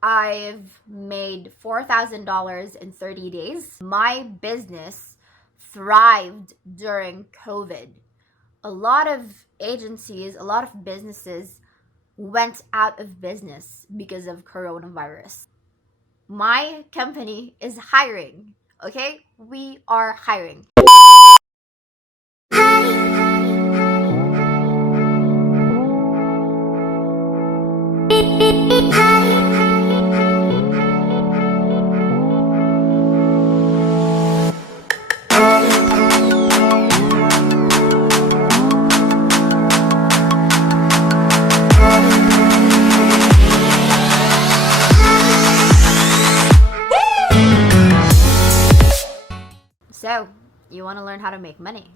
I've made $4,000 in 30 days. My business thrived during COVID. A lot of agencies, a lot of businesses went out of business because of coronavirus. My company is hiring, okay? We are hiring. So, you want to learn how to make money?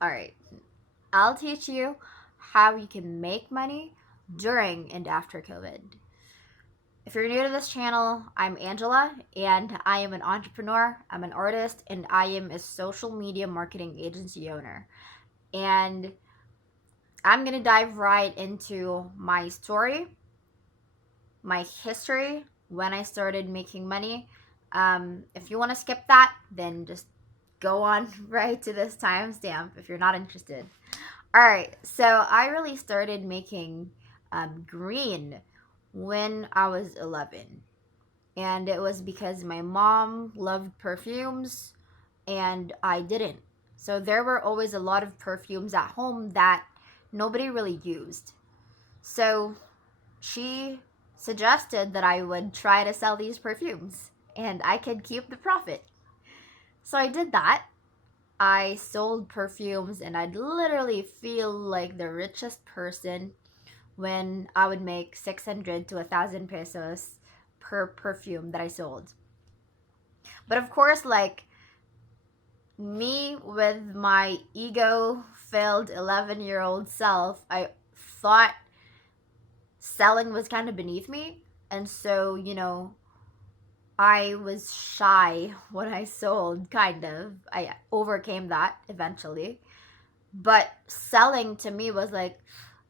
All right, I'll teach you how you can make money during and after COVID. If you're new to this channel, I'm Angela and I am an entrepreneur, I'm an artist, and I am a social media marketing agency owner. And I'm going to dive right into my story, my history, when I started making money. If you want to skip that, then just go on right to this timestamp if you're not interested. All right, so I really started making green when I was 11. And it was because my mom loved perfumes and I didn't. So there were always a lot of perfumes at home that nobody really used. So she suggested that I would try to sell these perfumes and I could keep the profit. So I did that. I sold perfumes and I'd literally feel like the richest person when I would make 600 to 1,000 pesos per perfume that I sold. But of course, like me with my ego filled 11-year-old self, I thought selling was kind of beneath me. And so, I was shy when I sold, kind of. I overcame that eventually. But selling to me was like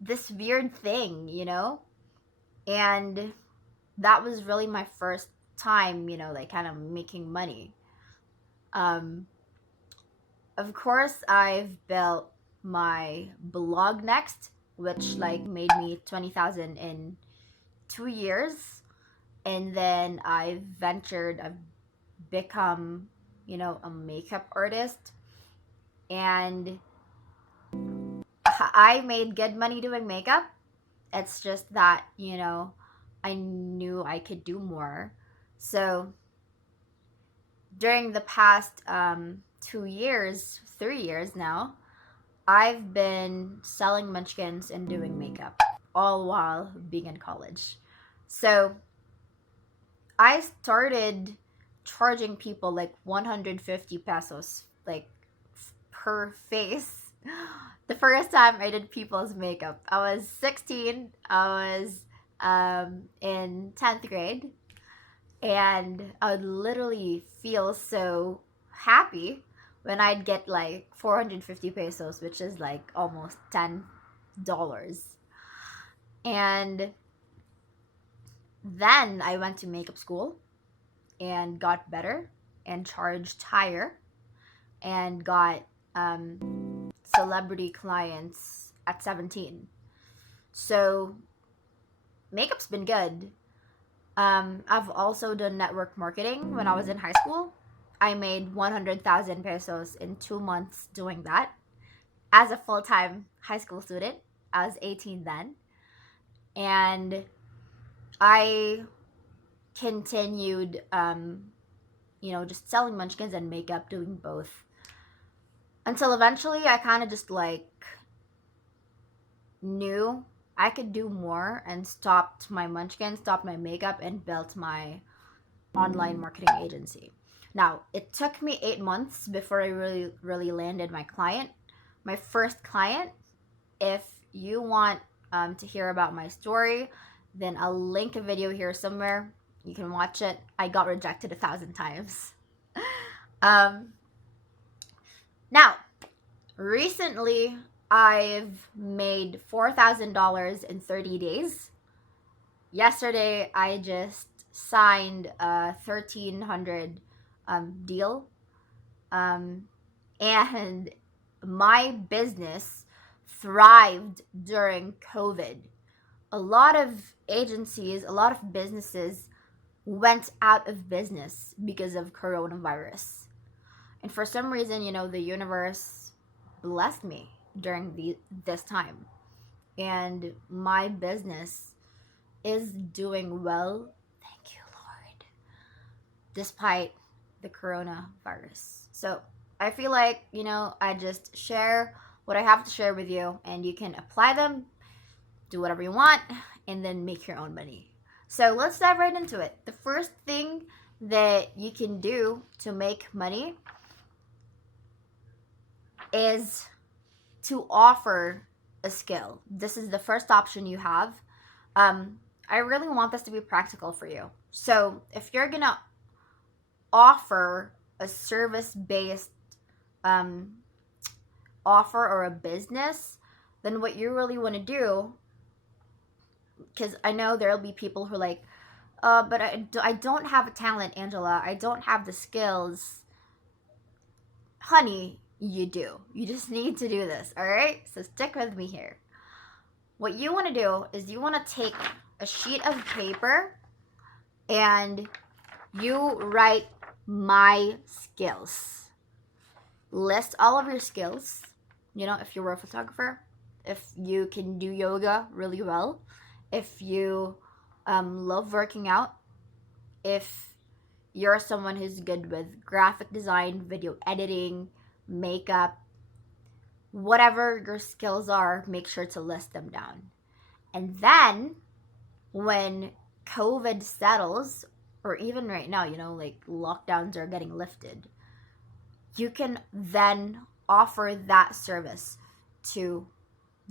this weird thing, And that was really my first time, like kind of making money. Of course, I've built my blog next, which like made me 20,000 in 2 years. And then I've become, a makeup artist. And I made good money doing makeup. It's just that, I knew I could do more. So during the past 2 years, 3 years now, I've been selling munchkins and doing makeup, all while being in college. So I started charging people like 150 pesos, like per face. The first time I did people's makeup, I was 16. I was in 10th grade, and I would literally feel so happy when I'd get like 450 pesos, which is like almost $10. And then I went to makeup school and got better and charged higher and got celebrity clients at 17. So makeup's been good. I've also done network marketing when I was in high school. I made 100,000 pesos in 2 months doing that as a full-time high school student. I was 18 then. And I continued, just selling munchkins and makeup, doing both. Until eventually I kind of just like knew I could do more and stopped my munchkins, stopped my makeup, and built my online marketing agency. Now, it took me 8 months before I really landed my client, my first client. If you want to hear about my story, then I'll link a video here somewhere. You can watch it. I got rejected 1,000 times. Now, recently, I've made $4,000 in 30 days. yesterday I just signed a 1,300 deal, um, and my business thrived during COVID. A lot of agencies, a lot of businesses went out of business because of coronavirus. And for some reason, the universe blessed me during this time. And my business is doing well. Thank you, Lord. Despite the coronavirus. So I feel like, I just share what I have to share with you, and you can apply them, do whatever you want, and then make your own money. So let's dive right into it. The first thing that you can do to make money is to offer a skill. This is the first option you have. I really want this to be practical for you. So if you're gonna offer a service-based offer or a business, then what you really want to do, because I know there'll be people who are like, but I don't have a talent, Angela. I don't have the skills. Honey, you do. You just need to do this, all right? So stick with me here. What you want to do is you want to take a sheet of paper and you write my skills. List all of your skills. If you're a photographer, if you can do yoga really well, if you love working out, if you're someone who's good with graphic design, video editing, makeup, whatever your skills are, make sure to list them down. And then when COVID settles, or even right now, like lockdowns are getting lifted, you can then offer that service to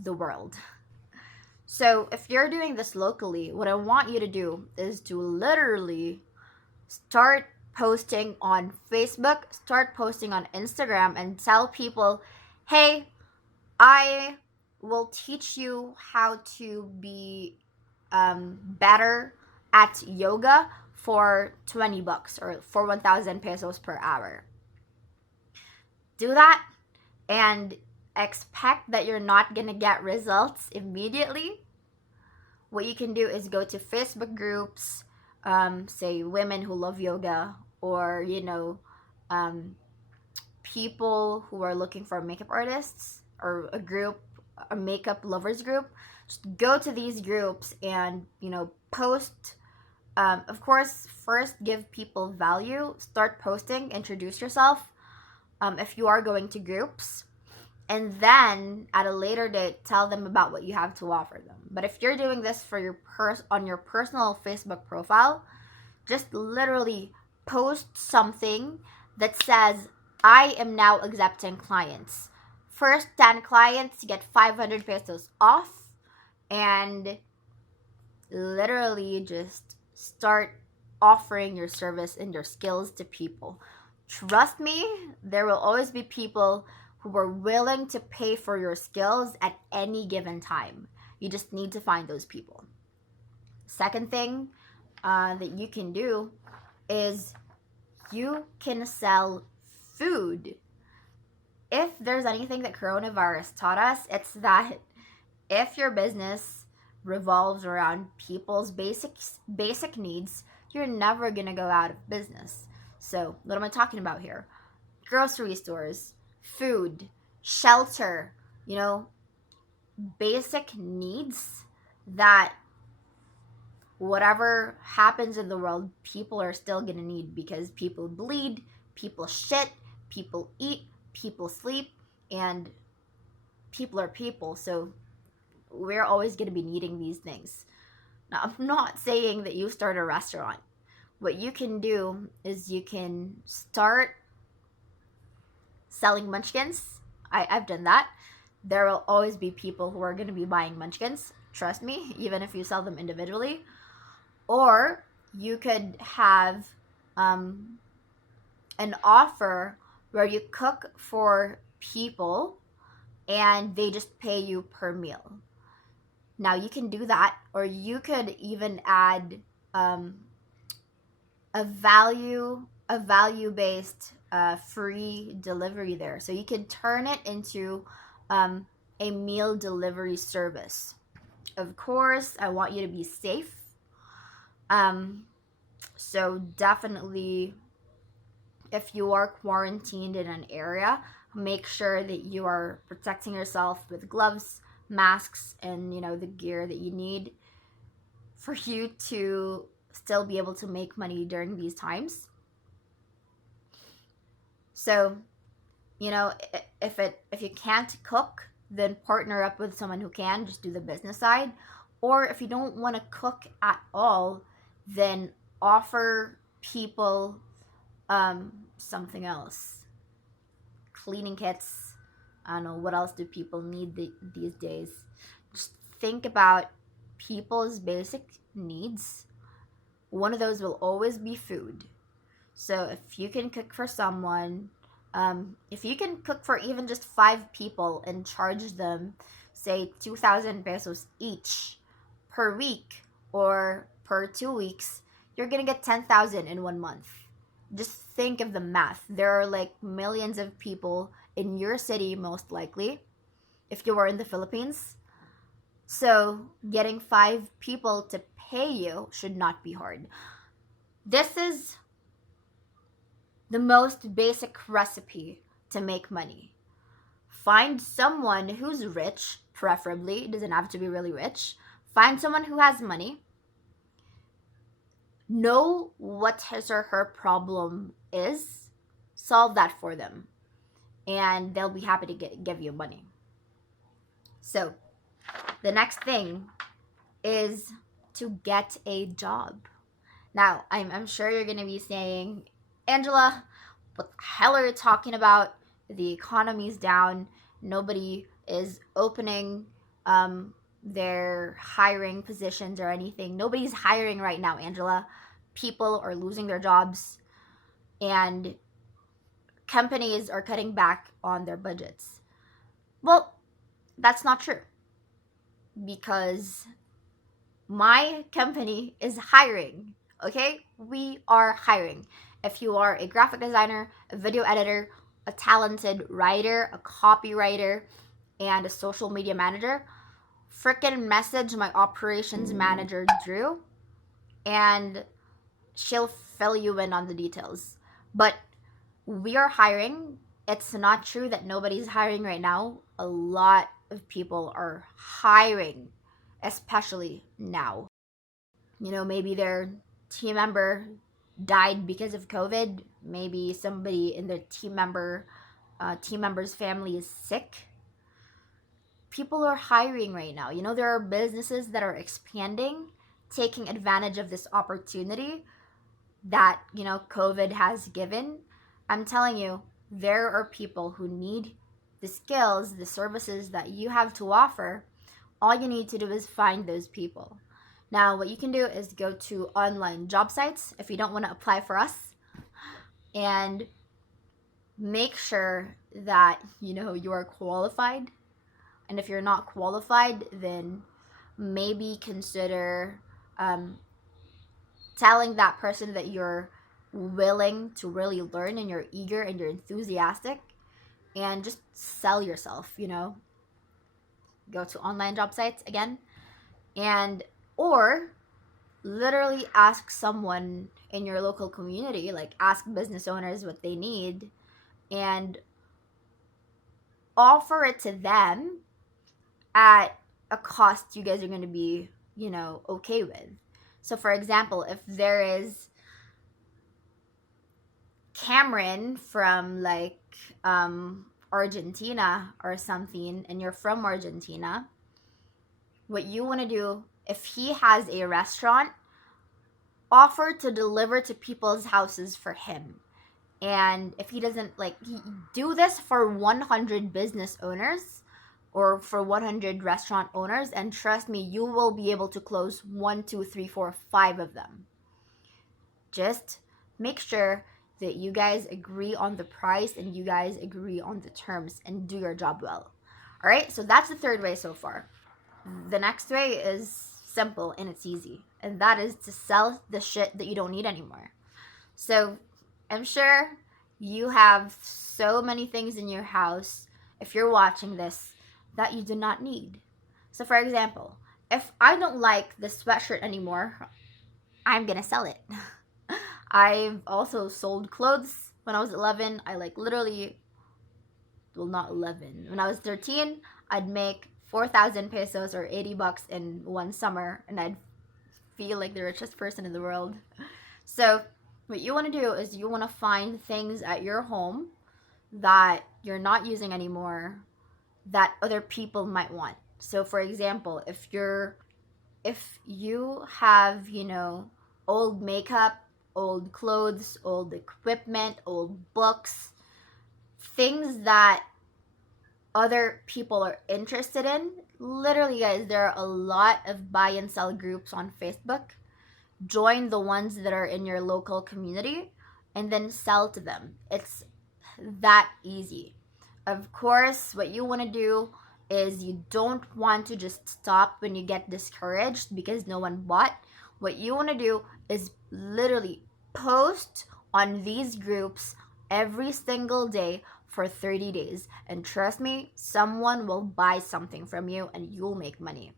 the world. So if you're doing this locally, what I want you to do is to literally start posting on Facebook, start posting on Instagram, and tell people, hey, I will teach you how to be better at yoga for $20 or for 1,000 pesos per hour. Do that and expect that you're not going to get results immediately. What you can do is go to Facebook groups, say women who love yoga, or people who are looking for makeup artists, or a makeup lovers group. Just go to these groups and post. Of course, first give people value. Start posting, introduce yourself. If you are going to groups, and then at a later date tell them about what you have to offer them. But if you're doing this for on your personal Facebook profile, just literally post something that says, I am now accepting clients. First 10 clients get 500 pesos off, and literally just start offering your service and your skills to people. Trust me, there will always be people who are willing to pay for your skills at any given time. You just need to find those people. Second thing that you can do is you can sell food. If there's anything that coronavirus taught us, it's that if your business revolves around people's basic needs, you're never going to go out of business. So what am I talking about here? Grocery stores, food, shelter, basic needs that whatever happens in the world, people are still going to need, because people bleed, people shit, people eat, people sleep, and people are people. So we're always going to be needing these things. Now, I'm not saying that you start a restaurant. What you can do is you can start selling munchkins. I've done that. There will always be people who are going to be buying munchkins. Trust me, even if you sell them individually. Or you could have an offer where you cook for people and they just pay you per meal. Now you can do that, or you could even add a value based free delivery there. So you could turn it into a meal delivery service. Of course, I want you to be safe. So definitely, if you are quarantined in an area, make sure that you are protecting yourself with gloves, masks, and the gear that you need for you to still be able to make money during these times. So, if you can't cook, then partner up with someone who can, just do the business side. Or if you don't want to cook at all, then offer people something else. Cleaning kits. I don't know what else do people need these days. Just think about people's basic needs. One of those will always be food. So if you can cook for someone, if you can cook for even just 5 people and charge them, say 2,000 pesos each per week or per 2 weeks, you're gonna get 10,000 in 1 month. Just think of the math. There are like millions of people in your city, most likely, if you are in the Philippines. So getting 5 people to pay you should not be hard. This is the most basic recipe to make money. Find someone who's rich, preferably. It doesn't have to be really rich. Find someone who has money. Know what his or her problem is. Solve that for them. And they'll be happy to give you money. So, the next thing is to get a job. Now, I'm sure you're going to be saying, Angela, what the hell are you talking about? The economy's down. Nobody is opening their hiring positions or anything. Nobody's hiring right now, Angela. People are losing their jobs, and companies are cutting back on their budgets. Well, that's not true, because my company is hiring. Okay, we are hiring. If you are a graphic designer, a video editor, a talented writer, a copywriter, and a social media manager, frickin' message my operations manager, Drew, and she'll fill you in on the details. But we are hiring. It's not true that nobody's hiring right now. A lot of people are hiring, especially now. Maybe their team member died because of COVID. Maybe somebody in their team member's family is sick. People are hiring right now. There are businesses that are expanding, taking advantage of this opportunity that COVID has given. I'm telling you, there are people who need the skills, the services that you have to offer. All you need to do is find those people. Now, what you can do is go to online job sites if you don't want to apply for us, and make sure that you are qualified. And if you're not qualified, then maybe consider telling that person that you're willing to really learn and you're eager and you're enthusiastic, and just sell yourself. Go to online job sites again, and or literally ask someone in your local community, like ask business owners what they need and offer it to them at a cost you guys are going to be okay with. So for example, if there is Cameron from like Argentina or something, and you're from Argentina, what you want to do, if he has a restaurant, offer to deliver to people's houses for him. And if he doesn't, do this for 100 business owners or for 100 restaurant owners, and trust me, you will be able to close 1, 2, 3, 4, 5 of them. Just make sure that you guys agree on the price and you guys agree on the terms and do your job well. All right, so that's the third way so far. The next way is simple and it's easy, and that is to sell the shit that you don't need anymore. So I'm sure you have so many things in your house, if you're watching this, that you do not need. So, for example, if I don't like this sweatshirt anymore, I'm gonna sell it. I've also sold clothes when I was 11. I like literally, well, not 11. When I was 13, I'd make 4,000 pesos or 80 bucks in one summer, and I'd feel like the richest person in the world. So, what you want to do is you want to find things at your home that you're not using anymore that other people might want. So, for example, if you have, old makeup, old clothes, old equipment, old books, things that other people are interested in, literally, guys, there are a lot of buy and sell groups on Facebook. Join the ones that are in your local community and then sell to them. It's that easy. Of course, what you want to do is you don't want to just stop when you get discouraged because no one bought. What you want to do is literally post on these groups every single day for 30 days. And trust me, someone will buy something from you and you'll make money.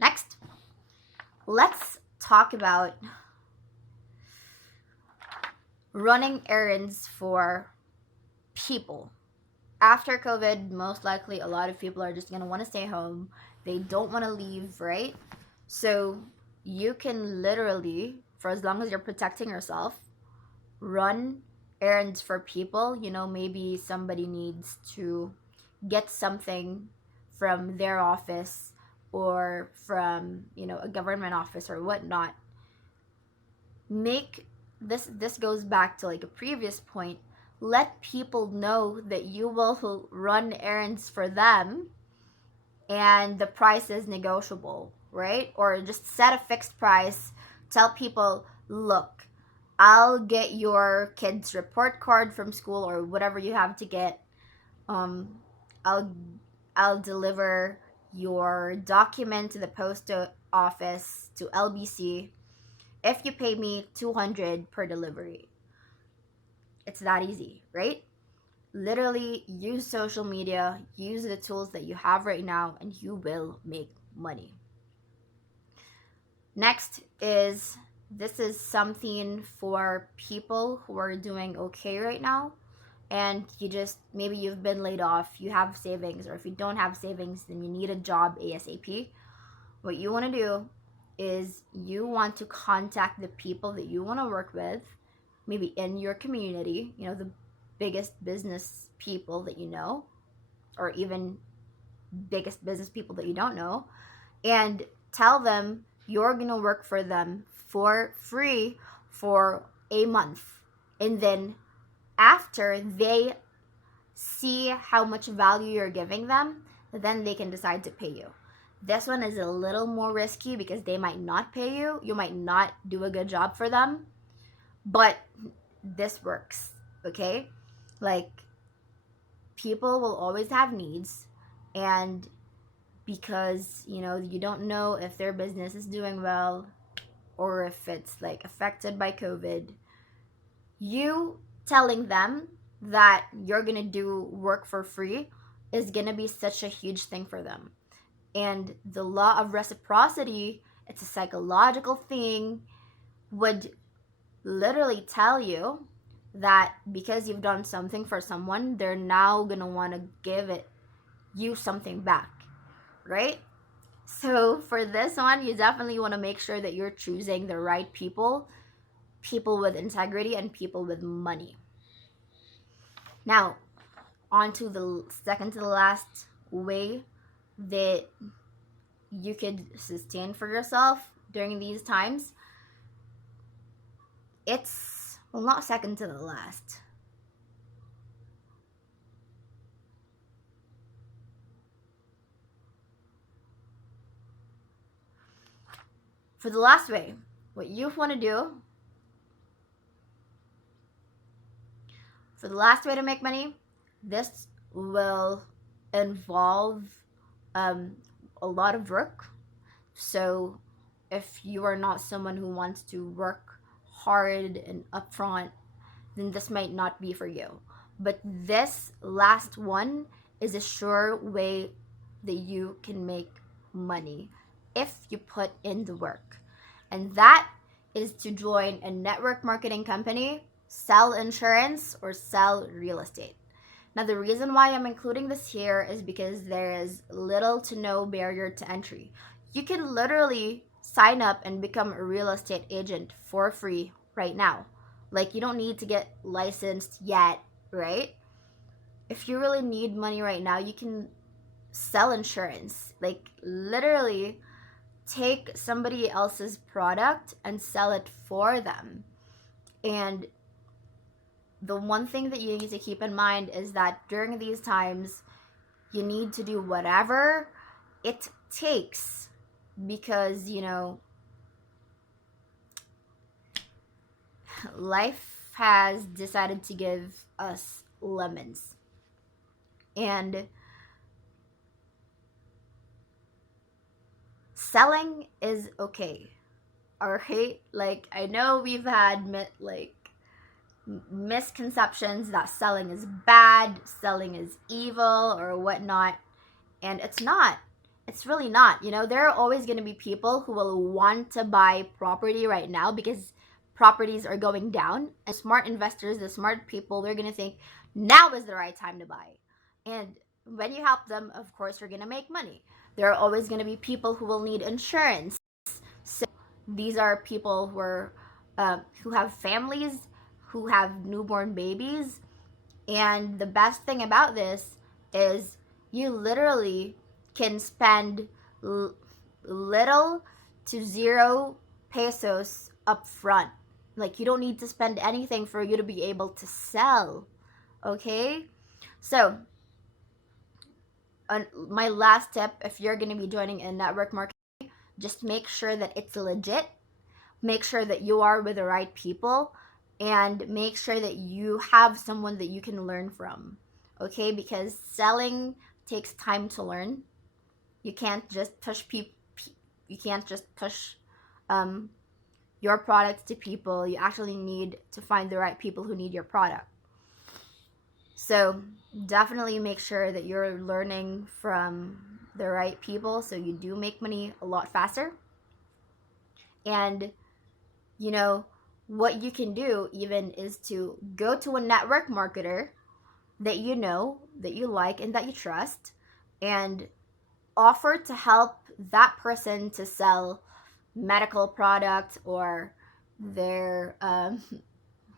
Next, let's talk about running errands for people. After COVID, most likely a lot of people are just going to want to stay home. They don't want to leave, right? So you can literally, for as long as you're protecting yourself, run errands for people. Maybe somebody needs to get something from their office or from, a government office or whatnot. Make this goes back to like a previous point. Let people know that you will run errands for them and the price is negotiable, right? Or just set a fixed price. Tell people, look, I'll get your kid's report card from school or whatever you have to get. Um, I'll I'll deliver your document to the post office to LBC if you pay me 200 per delivery. It's that easy, right? Literally use social media, use the tools that you have right now, and you will make money. Next is this is something for people who are doing okay right now and maybe you've been laid off, you have savings, or if you don't have savings, then you need a job ASAP. What you want to do is you want to contact the people that you want to work with, maybe in your community, the biggest business people that you know, or even biggest business people that you don't know, and tell them you're going to work for them for free for a month. And then after they see how much value you're giving them, then they can decide to pay you. This one is a little more risky because they might not pay you. You might not do a good job for them, but this works, okay? Like, people will always have needs, and because, you don't know if their business is doing well or if it's like affected by COVID, you telling them that you're gonna do work for free is gonna be such a huge thing for them. And the law of reciprocity, it's a psychological thing, would literally tell you that because you've done something for someone, they're now gonna want to give you something back, right? So for this one, you definitely want to make sure that you're choosing the right people with integrity and people with money. Now, on to the second to the last way that you could sustain for yourself during these times. It's, well, not second to the last. For the last way, what you want to do, for the last way to make money, this will involve a lot of work. So if you are not someone who wants to work hard and upfront, then this might not be for you. But this last one is a sure way that you can make money if you put in the work. And that is to join a network marketing company, sell insurance, or sell real estate. Now, the reason why I'm including this here is because there is little to no barrier to entry. You can literally sign up and become a real estate agent for free right now. Like, you don't need to get licensed yet, right? If you really need money right now, you can sell insurance. Like, literally take somebody else's product and sell it for them. And the one thing that you need to keep in mind is that during these times, you need to do whatever it takes because, life has decided to give us lemons. And selling is okay. Alright? Like, I know we've had misconceptions that selling is bad, selling is evil, or whatnot. And it's not. It's really not. There are always going to be people who will want to buy property right now because properties are going down. And smart investors, the smart people, they're going to think now is the right time to buy. And when you help them, of course, you're going to make money. There are always going to be people who will need insurance. So these are people who have families, who have newborn babies. And the best thing about this is you literally can spend little to zero pesos up front. Like, you don't need to spend anything for you to be able to sell. Okay? So, my last tip, if you're going to be joining a network marketing, just make sure that it's legit. Make sure that you are with the right people. And make sure that you have someone that you can learn from. Okay? Because selling takes time to learn. You can't just push your product to people. You actually need to find the right people who need your product. So definitely make sure that you're learning from the right people so you do make money a lot faster. And what you can do even is to go to a network marketer that you know, that you like, and that you trust, and offer to help that person to sell medical product or their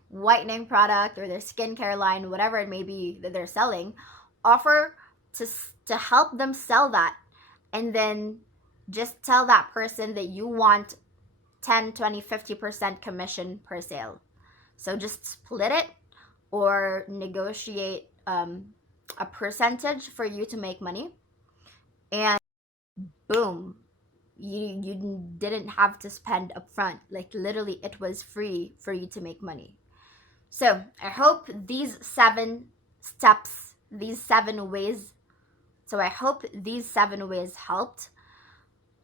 whitening product or their skincare line, whatever it may be that they're selling. Offer to help them sell that, and then just tell that person that you want 10, 20, 50% commission per sale. So just split it or negotiate a percentage for you to make money. And boom, you didn't have to spend upfront. Like, literally, it was free for you to make money. So I hope these 7 steps, these 7 ways, helped.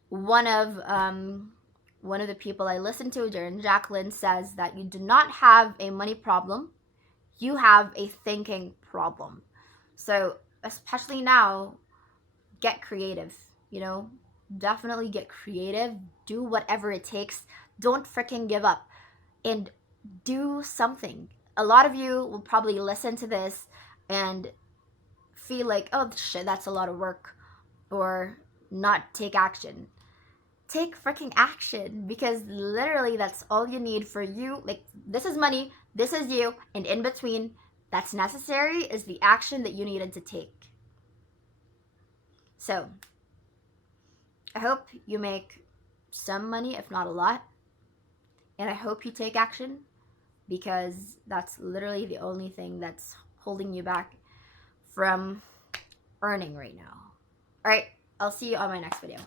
One of the people I listened to, Jacqueline, says that you do not have a money problem, you have a thinking problem. So especially now, get creative. Definitely get creative. Do whatever it takes. Don't freaking give up, and do something. A lot of you will probably listen to this and feel like, oh shit, that's a lot of work, or not take action. Take freaking action, because literally that's all you need for you. Like, this is money, this is you, and in between, that's necessary is the action that you needed to take. So I hope you make some money, if not a lot, and I hope you take action, because that's literally the only thing that's holding you back from earning right now. All right, I'll see you on my next video.